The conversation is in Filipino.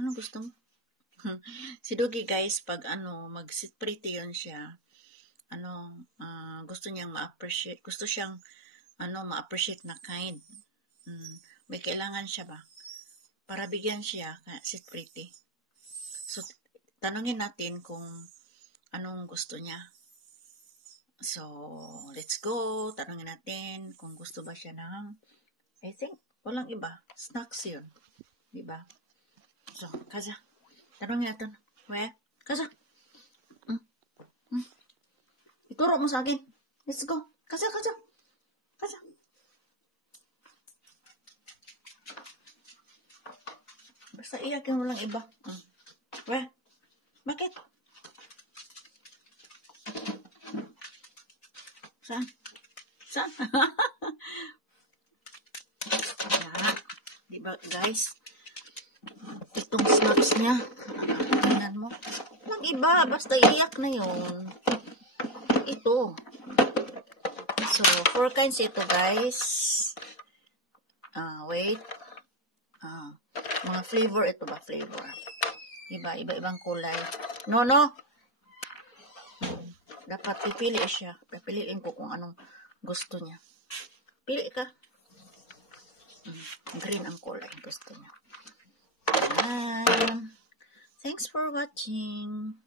Ano gusto mo? Si Doggy guys, pag mag-sit pretty yun siya, gusto niyang ma-appreciate, gusto siyang, ma-appreciate na kind. May kailangan siya ba? Para bigyan siya, sit pretty. So, tanungin natin kung anong gusto niya. So, let's go. Tanungin natin kung gusto ba siya ng, I think, walang iba. Snacks yun. Diba? So, Kaza. Tanungin natin. Where? Kaza. Ituro mo sa akin. Let's go. Kaza. Basta iyak yung walang iba. Where? Bakit? Saan? Yan. Diba guys? Itong snacks niya. Tingnan mo. Walang iba. Basta iyak na yun. Ito. So, 4 kinds ito guys. Wait. Mga flavor. Ito ba flavor? Iba-ibang kulay. No. Dapat pipili siya. Pipiliin ko kung anong gusto niya. Pili ka. Green ang kulay. Gusto niya. Ayan. Thanks for watching.